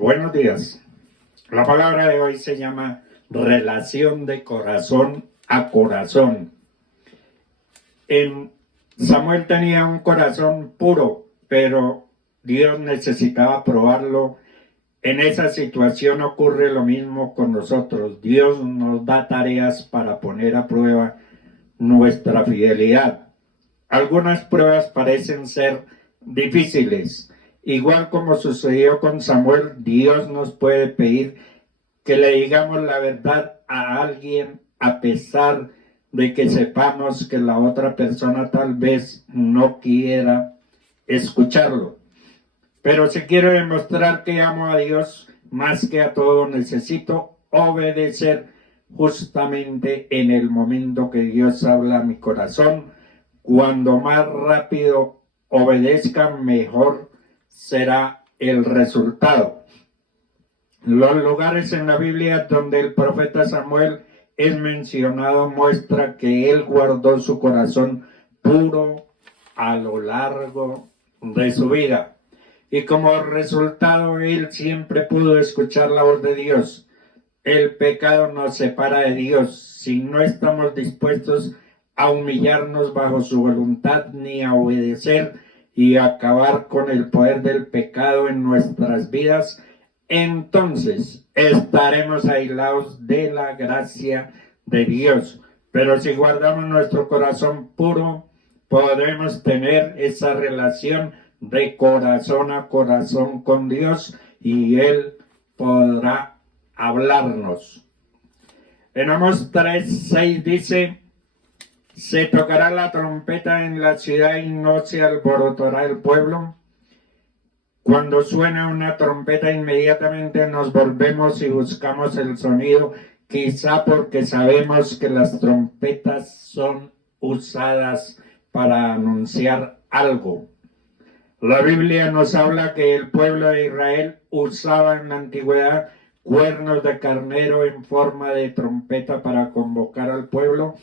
Buenos días. La palabra de hoy se llama relación de corazón a corazón. Samuel tenía un corazón puro, pero Dios necesitaba probarlo. En esa situación ocurre lo mismo con nosotros. Dios nos da tareas para poner a prueba nuestra fidelidad. Algunas pruebas parecen ser difíciles. Igual como sucedió con Samuel, Dios nos puede pedir que le digamos la verdad a alguien a pesar de que sepamos que la otra persona tal vez no quiera escucharlo. Pero si quiero demostrar que amo a Dios más que a todo, necesito obedecer justamente en el momento que Dios habla a mi corazón. Cuando más rápido obedezca, mejor será el resultado. Los lugares en la Biblia donde el profeta Samuel es mencionado muestra que él guardó su corazón puro a lo largo de su vida. Y como resultado, él siempre pudo escuchar la voz de Dios. El pecado nos separa de Dios. Si no estamos dispuestos a humillarnos bajo su voluntad ni a obedecer y acabar con el poder del pecado en nuestras vidas, entonces estaremos aislados de la gracia de Dios. Pero si guardamos nuestro corazón puro, podremos tener esa relación de corazón a corazón con Dios y Él podrá hablarnos. En Amós 3:6 dice: se tocará la trompeta en la ciudad y no se alborotará el pueblo. Cuando suena una trompeta, inmediatamente nos volvemos y buscamos el sonido, quizá porque sabemos que las trompetas son usadas para anunciar algo. La Biblia nos habla que el pueblo de Israel usaba en la antigüedad cuernos de carnero en forma de trompeta para convocar al pueblo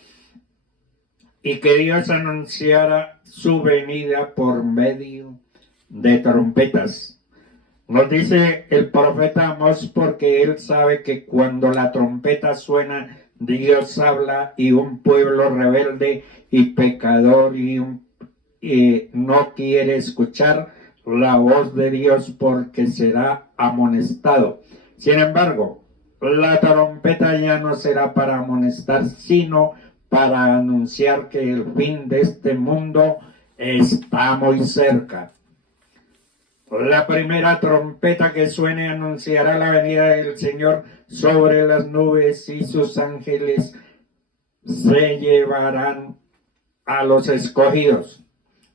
y que Dios anunciara su venida por medio de trompetas. Nos dice el profeta Amós porque él sabe que cuando la trompeta suena, Dios habla y un pueblo rebelde y pecador no quiere escuchar la voz de Dios porque será amonestado. Sin embargo, la trompeta ya no será para amonestar, sino para anunciar que el fin de este mundo está muy cerca. La primera trompeta que suene anunciará la venida del Señor sobre las nubes y sus ángeles se llevarán a los escogidos.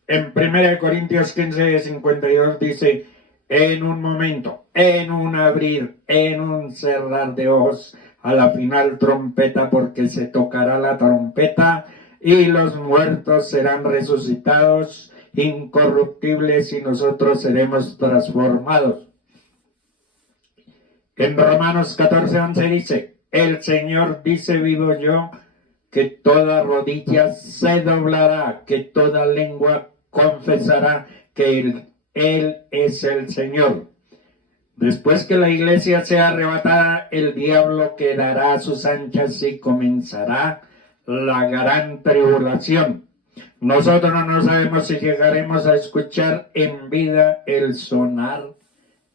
En 1 Corintios 15:52 dice: en un momento, en un abrir, en un cerrar de ojos, a la final trompeta, porque se tocará la trompeta y los muertos serán resucitados incorruptibles y nosotros seremos transformados. En Romanos 14:11 dice: el Señor dice, vivo yo, que toda rodilla se doblará, que toda lengua confesará que Él es el Señor. Después que la iglesia sea arrebatada, el diablo quedará a sus anchas y comenzará la gran tribulación. Nosotros no sabemos si llegaremos a escuchar en vida el sonar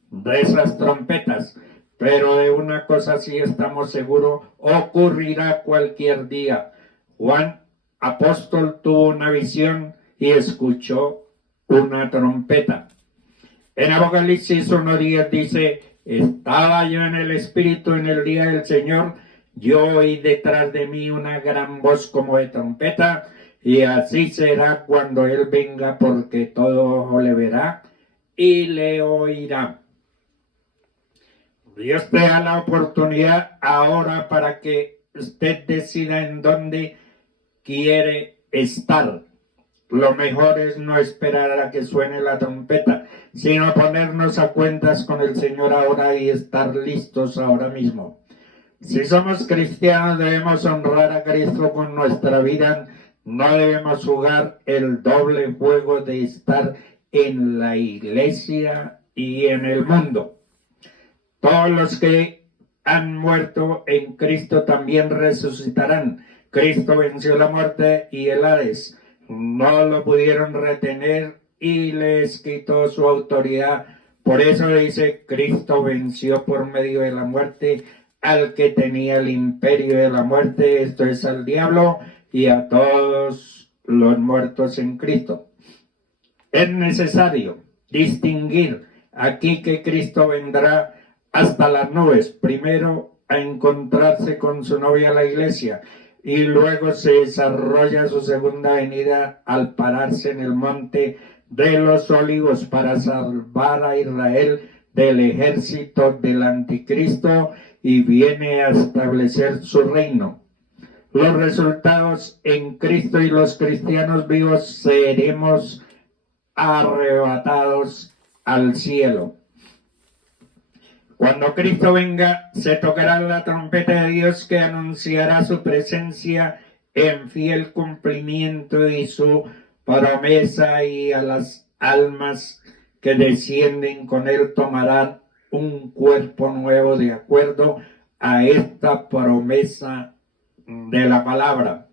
de esas trompetas, pero de una cosa sí estamos seguros: ocurrirá cualquier día. Juan, apóstol, tuvo una visión y escuchó una trompeta. En Apocalipsis 1:10 dice: estaba yo en el Espíritu en el día del Señor, yo oí detrás de mí una gran voz como de trompeta, y así será cuando Él venga, porque todo ojo le verá y le oirá. Dios te da la oportunidad ahora para que usted decida en dónde quiere estar. Lo mejor es no esperar a que suene la trompeta, sino ponernos a cuentas con el Señor ahora y estar listos ahora mismo. Si somos cristianos, debemos honrar a Cristo con nuestra vida. No debemos jugar el doble juego de estar en la iglesia y en el mundo. Todos los que han muerto en Cristo también resucitarán. Cristo venció la muerte y el Hades. No lo pudieron retener y les quitó su autoridad. Por eso dice, Cristo venció por medio de la muerte al que tenía el imperio de la muerte, esto es al diablo y a todos los muertos en Cristo. Es necesario distinguir aquí que Cristo vendrá hasta las nubes, primero a encontrarse con su novia la iglesia, y luego se desarrolla su segunda venida al pararse en el monte de los olivos para salvar a Israel del ejército del anticristo y viene a establecer su reino. Los resultados en Cristo y los cristianos vivos seremos arrebatados al cielo. Cuando Cristo venga, se tocará la trompeta de Dios que anunciará su presencia en fiel cumplimiento y su promesa, y a las almas que descienden con él tomarán un cuerpo nuevo de acuerdo a esta promesa de la palabra.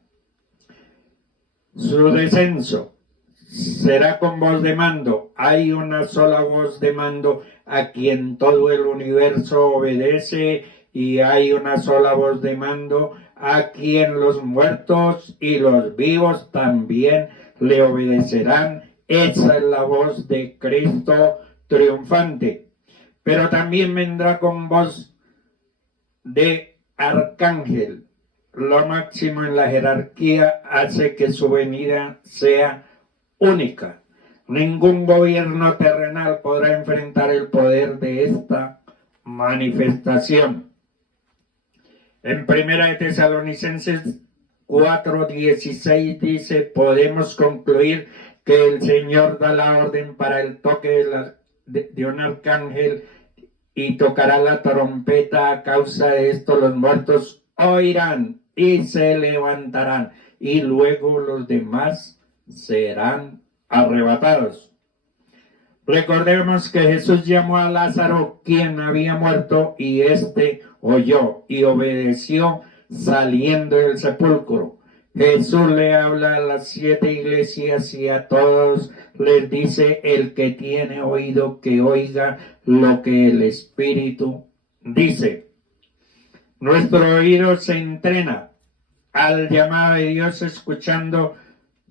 Su descenso será con voz de mando. Hay una sola voz de mando a quien todo el universo obedece, y hay una sola voz de mando a quien los muertos y los vivos también le obedecerán. Esa es la voz de Cristo triunfante. Pero también vendrá con voz de arcángel. Lo máximo en la jerarquía hace que su venida sea única. Ningún gobierno terrenal podrá enfrentar el poder de esta manifestación. En 1 de Tesalonicenses 4:16 dice, podemos concluir que el Señor da la orden para el toque de un arcángel y tocará la trompeta. A causa de esto los muertos oirán y se levantarán, y luego los demás serán arrebatados. Recordemos que Jesús llamó a Lázaro, quien había muerto, y éste oyó y obedeció saliendo del sepulcro. Jesús le habla a las 7 iglesias y a todos les dice, el que tiene oído que oiga lo que el Espíritu dice. Nuestro oído se entrena al llamado de Dios escuchando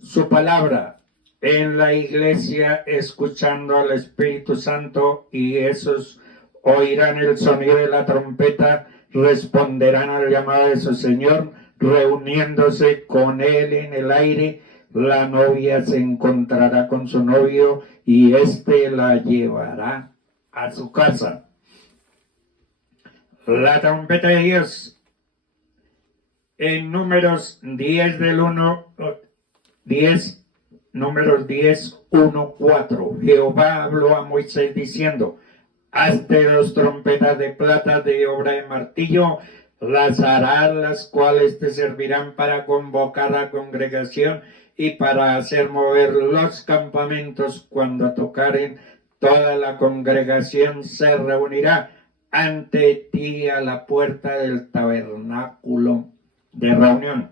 su palabra, en la iglesia escuchando al Espíritu Santo, y esos oirán el sonido de la trompeta, responderán al llamado de su Señor, reuniéndose con él en el aire. La novia se encontrará con su novio y éste la llevará a su casa. La trompeta de Dios, en Números 10 del 1:4, Jehová habló a Moisés diciendo, hazte 2 trompetas de plata de obra de martillo, las harás, las cuales te servirán para convocar la congregación y para hacer mover los campamentos. Cuando tocaren, toda la congregación se reunirá ante ti a la puerta del tabernáculo de reunión.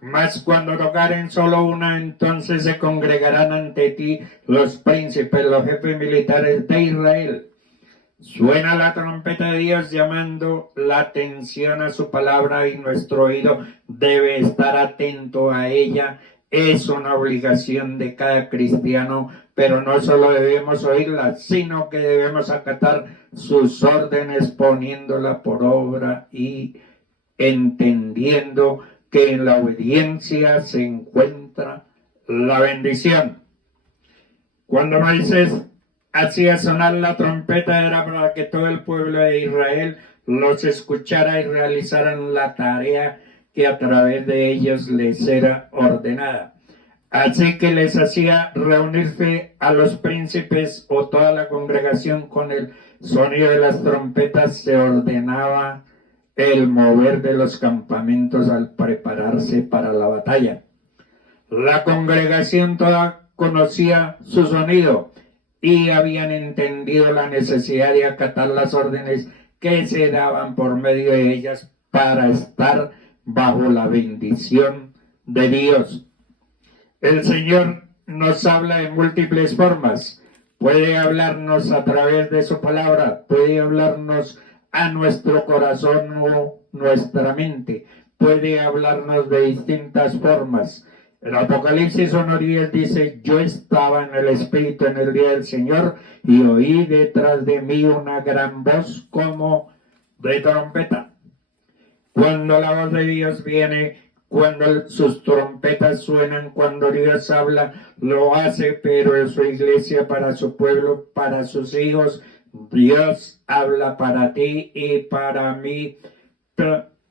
Mas cuando tocaren solo una, entonces se congregarán ante ti los príncipes, los jefes militares de Israel. Suena la trompeta de Dios llamando la atención a su palabra, y nuestro oído debe estar atento a ella. Es una obligación de cada cristiano, pero no solo debemos oírla, sino que debemos acatar sus órdenes poniéndola por obra y entendiendo que en la obediencia se encuentra la bendición. Cuando Moisés hacía sonar la trompeta era para que todo el pueblo de Israel los escuchara y realizaran la tarea que a través de ellos les era ordenada. Así que les hacía reunirse a los príncipes o toda la congregación con el sonido de las trompetas. Se ordenaba el mover de los campamentos al prepararse para la batalla. La congregación toda conocía su sonido. y habían entendido la necesidad de acatar las órdenes que se daban por medio de ellas para estar bajo la bendición de Dios. El Señor nos habla de múltiples formas. Puede hablarnos a través de su palabra, puede hablarnos a nuestro corazón o nuestra mente, puede hablarnos de distintas formas. En Apocalipsis 1:10 dice: yo estaba en el Espíritu en el día del Señor y oí detrás de mí una gran voz como de trompeta. Cuando la voz de Dios viene, cuando sus trompetas suenan, cuando Dios habla, lo hace, pero en su iglesia, para su pueblo, para sus hijos, Dios habla para ti y para mí,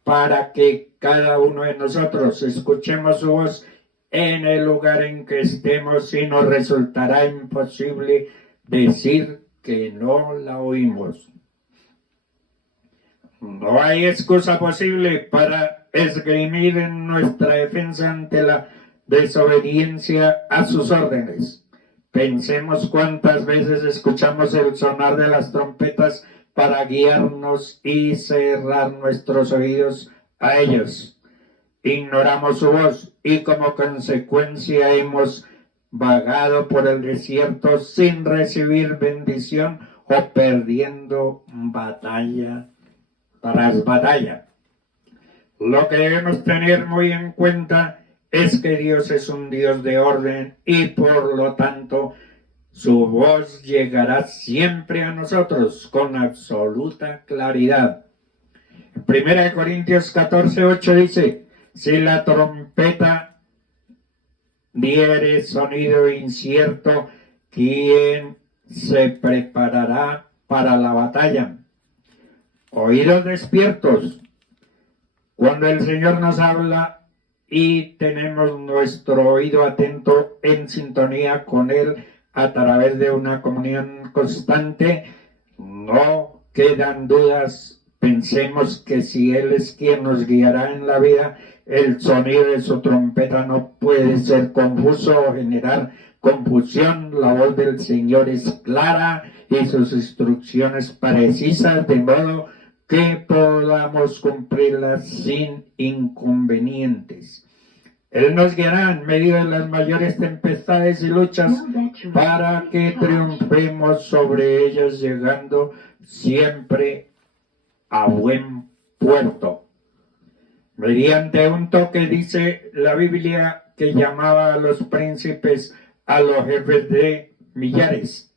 para que cada uno de nosotros escuchemos su voz en el lugar en que estemos, y nos resultará imposible decir que no la oímos. No hay excusa posible para esgrimir en nuestra defensa ante la desobediencia a sus órdenes. Pensemos cuántas veces escuchamos el sonar de las trompetas para guiarnos y cerrar nuestros oídos a ellos. Ignoramos su voz y como consecuencia hemos vagado por el desierto sin recibir bendición o perdiendo batalla tras batalla. Lo que debemos tener muy en cuenta es que Dios es un Dios de orden y por lo tanto su voz llegará siempre a nosotros con absoluta claridad. En 1 Corintios 14:8 dice: si la trompeta diere sonido incierto, ¿quién se preparará para la batalla? Oídos despiertos. Cuando el Señor nos habla y tenemos nuestro oído atento en sintonía con Él a través de una comunión constante, no quedan dudas. Pensemos que si Él es quien nos guiará en la vida, el sonido de su trompeta no puede ser confuso o generar confusión. La voz del Señor es clara y sus instrucciones precisas, de modo que podamos cumplirlas sin inconvenientes. Él nos guiará en medio de las mayores tempestades y luchas para que triunfemos sobre ellas, llegando siempre a buen puerto. Mediante un toque, dice la Biblia, que llamaba a los príncipes a los jefes de millares.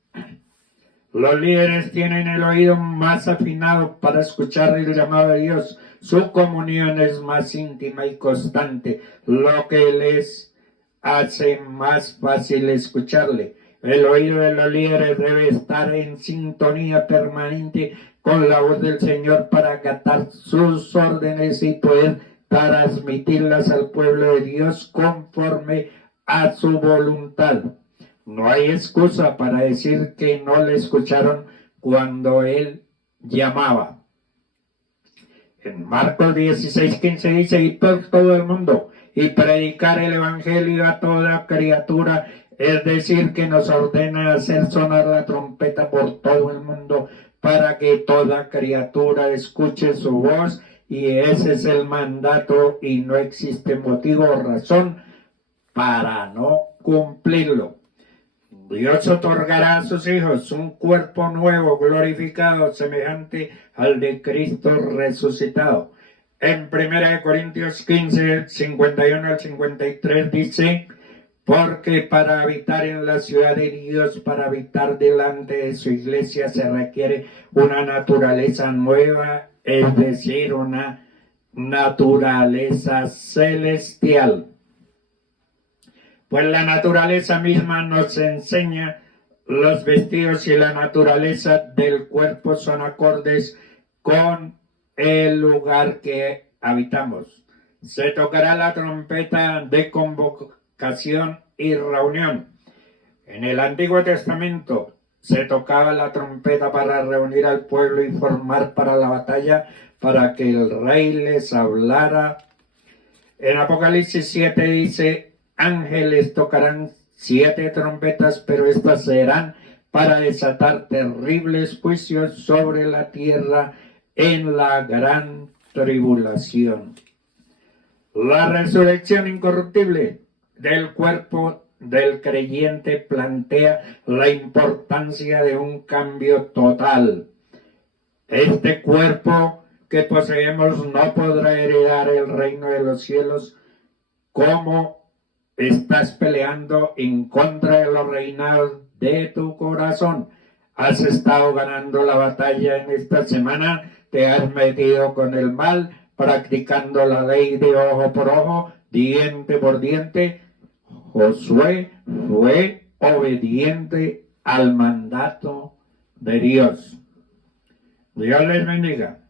Los líderes tienen el oído más afinado para escuchar el llamado de Dios. Su comunión es más íntima y constante, lo que les hace más fácil escucharle. El oído de los líderes debe estar en sintonía permanente con la voz del Señor para acatar sus órdenes y poder transmitirlas al pueblo de Dios conforme a su voluntad. No hay excusa para decir que no le escucharon cuando Él llamaba. En Marcos 16:15 dice: ir por todo el mundo y predicar el evangelio a toda criatura, es decir, que nos ordena hacer sonar la trompeta por todo el mundo para que toda criatura escuche su voz, y ese es el mandato y no existe motivo o razón para no cumplirlo. Dios otorgará a sus hijos un cuerpo nuevo, glorificado, semejante al de Cristo resucitado. En 1 Corintios 15, 51 al 53 dice: porque para habitar en la ciudad de Dios, para habitar delante de su iglesia, se requiere una naturaleza nueva, es decir, una naturaleza celestial. Pues la naturaleza misma nos enseña los vestidos y la naturaleza del cuerpo son acordes con el lugar que habitamos. Se tocará la trompeta de convocación y reunión. En el Antiguo Testamento se tocaba la trompeta para reunir al pueblo y formar para la batalla, para que el rey les hablara. En Apocalipsis 7 dice: ángeles tocarán 7 trompetas, pero estas serán para desatar terribles juicios sobre la tierra en la gran tribulación. La resurrección incorruptible del cuerpo del creyente plantea la importancia de un cambio total. Este cuerpo que poseemos no podrá heredar el reino de los cielos. ¿Cómo estás peleando en contra de los reinados de tu corazón? ¿Has estado ganando la batalla en esta semana? ¿Te has metido con el mal, practicando la ley de ojo por ojo, diente por diente? Josué fue obediente al mandato de Dios. Dios les bendiga.